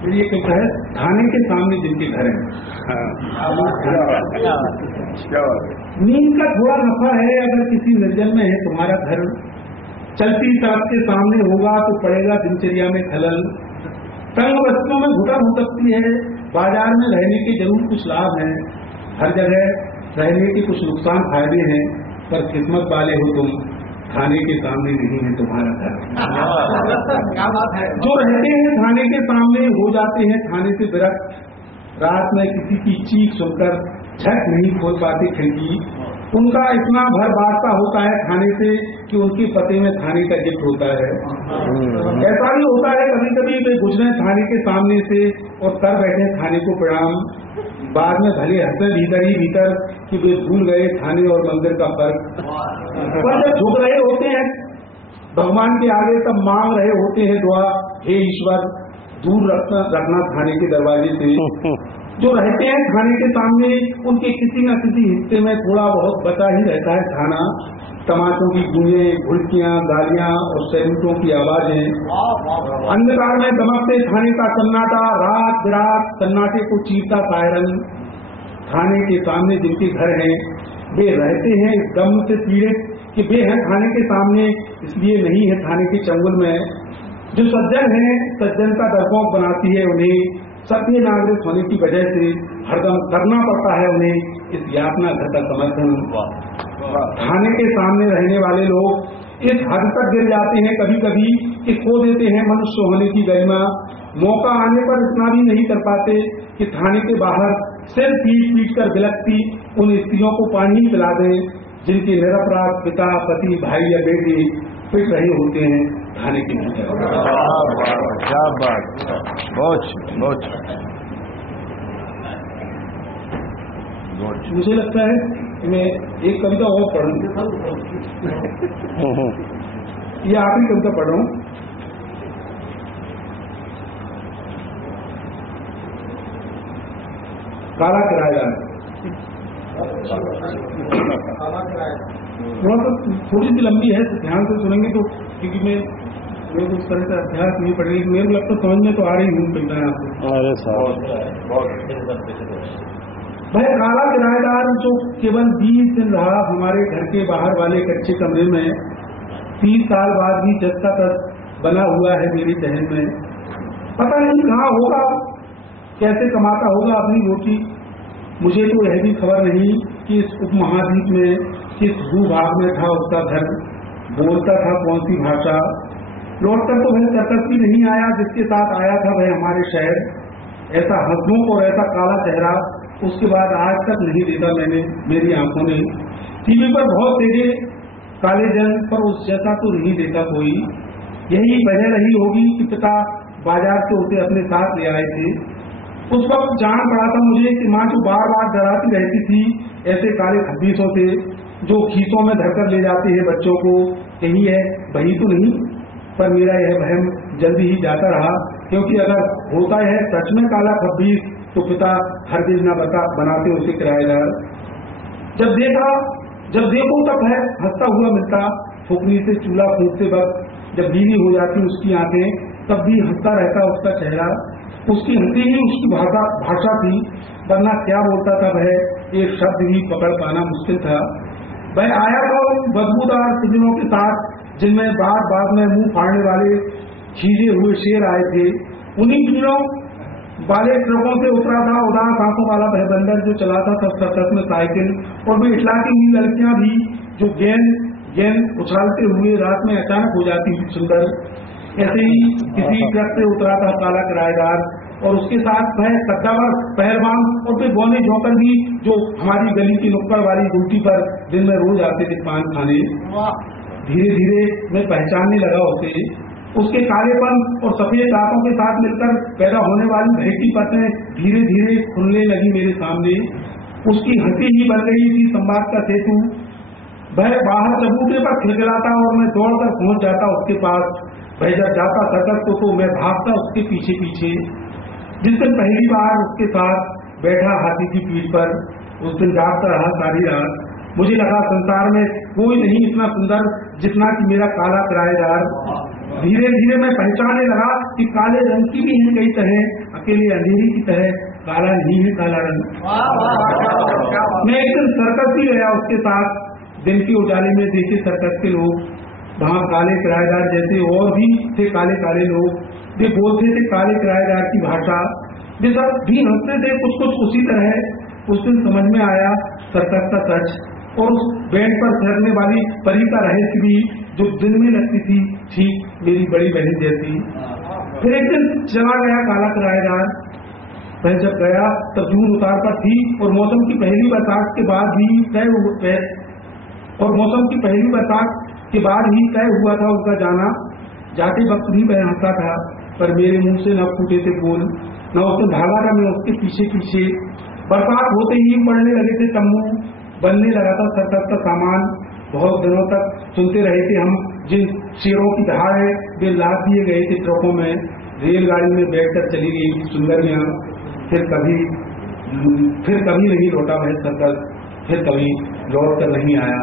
फिर ये कहता है थाने के सामने जिनके घर हैं। नींद का थोड़ा नफा है, अगर किसी निर्जन में है तुम्हारा घर, चलती सड़क के सामने होगा तो पड़ेगा दिनचर्या में खलल। तंग वस्तुओं में घुटन हो सकती है, बाजार में रहने के जरूर कुछ लाभ हैं, हर जगह रहने के कुछ नुकसान फायदे हैं, पर किस्मत वाले हो तुम, थाने के सामने नहीं है तुम्हारा घर। क्या बात है। जो रहते हैं थाने के सामने हो जाते हैं थाने से विरक्त, रात में किसी की चीख सुनकर झट नहीं खोल पाते खिड़की, उनका इतना भर बास्ता होता है थाने से कि उनके पते में थाने का गिफ्ट होता है। ऐसा भी होता है कभी कभी वे गुजरे थाने के सामने से और कर बैठे थाने को प्रणाम, बाद में भले हंसे भीतर ही भीतर कि वे भूल गए थाने और मंदिर का फर्क। पर जब झुक रहे होते हैं भगवान के आगे, तब मांग रहे होते हैं दुआ, हे ईश्वर दूर रखना थाने के दरवाजे से। जो रहते हैं थाने के सामने, उनके किसी न किसी हिस्से में थोड़ा बहुत बचा ही रहता है थाना। तमाचों की गूंजें, घुड़कियां, गालियां और सैनिकों की आवाजें, अंधकार में दमकते थाने का सन्नाटा, रात बिरात सन्नाटे को चीरता सायरन। थाने के सामने जिनके घर हैं, वे रहते हैं इस गम से पीड़ित कि वे हैं थाने के सामने, इसलिए नहीं है थाने के चंगुल में। जो सज्जन है, सज्जन का दरपोक बनाती है उन्हें, सत्य नागरिक होने की वजह से हरदम करना पड़ता है उन्हें इस यातना घर का समर्थन। थाने के सामने रहने वाले लोग इस हद तक गिर जाते हैं कभी कभी कि खो देते हैं मनुष्य होने की गरिमा। मौका आने पर इतना भी नहीं कर पाते कि थाने के बाहर सिर पीट पीट कर बिलखती उन स्त्रियों को पानी पिला दें जिनके निरपराध पिता, पति, भाई या बेटे पिट रहे होते हैं थाने के भीतर। क्या बात, बहुत मुझे लगता है कि मैं एक कविता और पढ़ूंगा। ये आखिरी कविता पढ़ रहा हूँ। काला किराएदार। थोड़ी सी लंबी है, ध्यान से सुनेंगे तो, क्योंकि मेरे को उस तरह से अभ्यास नहीं पड़ेगी। मेरे को लगता समझ में तो आ रही हूँ कविता आपको। अरे साहब, भाई काला किराएदार जो केवल 20 दिन रहा हमारे घर के बाहर वाले कच्चे कमरे में, 30 साल बाद भी जब तक बना हुआ है मेरे जहन में। पता नहीं कहाँ होगा, कैसे कमाता होगा अपनी रोटी। मुझे तो यह भी खबर नहीं कि इस उपमहाद्वीप में किस भूभाग में था उसका घर, बोलता था कौन सी भाषा। लौटकर तो वह सर्कस भी नहीं आया जिसके साथ आया था वह हमारे शहर। ऐसा हंसमुख और ऐसा काला चेहरा उसके बाद आज तक नहीं देखा मैंने मेरी आंखों ने। टीवी पर बहुत तेजे काले जन, पर उस जैसा तो नहीं देखा कोई। यही वजह रही होगी कि पिता बाजार से उसे अपने साथ ले आए थे। उस वक्त जान पड़ा था मुझे कि माँ जो बार बार डराती रहती थी ऐसे काले खबीसों से जो खीसों में धरकर ले जाते हैं बच्चों को, कहीं है वही तो नहीं। पर मेरा यह वहम जल्दी ही जाता रहा, क्योंकि अगर होता है सच में काला खबीस तो पिता हरगिज न बनाते उसे किराएदार। जब देखो तब है हंसता हुआ मिलता, फुकनी से चूल्हा फूंकते वक्त जब नीली हो जाती उसकी आंखें, तब भी हंसता रहता उसका चेहरा। उसकी हंसी ही उसकी भाषा थी, वरना क्या बोलता था वह एक शब्द भी पकड़ पाना मुश्किल था। वह आया तो बदबूदार पिंजरों के साथ, जिनमें बाद में मुंह फाड़ने वाले खींचे हुए शेर आए थे। उन्हीं पिंजरों वाले ट्रकों से उतरा था उदास आंखों वाला वह बंदर जो चलाता था सर्कस में साइकिल, और वे इटलाती हुई लड़कियां भी जो गेंद उछालते हुए रात में अचानक हो जाती थी सुंदर। ऐसे ही किसी ट्रक से उतरा था काला किराएदार, और उसके साथ वह कद्दावर पहलवान और वे बौने जोकर भी जो हमारी गली की नुक्कड़ वाली गुमटी पर दिन में रोज आते थे पान खाने। धीरे धीरे मैं पहचानने लगा उसे। उसके कालेपन और सफेद दांतों के साथ मिलकर पैदा होने वाली भैंसी पत्तें धीरे धीरे खुलने लगी मेरे सामने। उसकी हंसी ही बन गई थी संवाद का सेतु। वह बाहर चबूतरे पर खिलखिलाता और मैं दौड़कर पहुंच जाता उसके पास। वह जब जाता सर्कस को तो मैं भागता उसके पीछे पीछे। जिस दिन पहली बार उसके साथ बैठा हाथी की पीठ पर, उस दिन जागता रहा सारी रात। मुझे लगा संसार में कोई नहीं इतना सुंदर जितना कि मेरा काला किराएदार। धीरे धीरे मैं पहचानने लगा कि काले रंग की भी हैं कई तरह, अकेले अंधेरी की तरह काला नहीं है काला रंग। मैं एक दिन सर्कस भी गया उसके साथ, दिन के उजाले में देखे सर्कस के लोग, वहाँ काले किराएदार जैसे और भी थे काले काले लोग, वे बोलते थे काले किराएदार की भाषा, वे सब भी हंसते थे कुछ कुछ उसी तरह। उस दिन समझ में आया सर्कस का सच, और उस बैंड पर ठहरने वाली परी का रहस्य भी, जो दिन में लगती थी ठीक मेरी बड़ी बहन जैसी। फिर एक दिन चला गया काला किराएदार। मैं जब गया तब जून उतार पर थी और मौसम की पहली बरसात के बाद ही तय हुआ था उनका जाना। जाते वक्त भी वह हंसा था, पर मेरे मुंह से न फूटे थे बोल, न उसने भागा था मैं उसके पीछे पीछे। बरसात होते ही पड़ने लगे थे तम्बू, बनने लगा था सर्कस का सामान। बहुत दिनों तक सुनते रहे थे हम जिन शेरों की दहाड़ है, वे लाद दिए गए थे ट्रकों में, रेलगाड़ी में बैठकर चली गई थी सुंदरियां। फिर कभी नहीं लौटा वह सर्कस, फिर कभी लौट कर नहीं आया।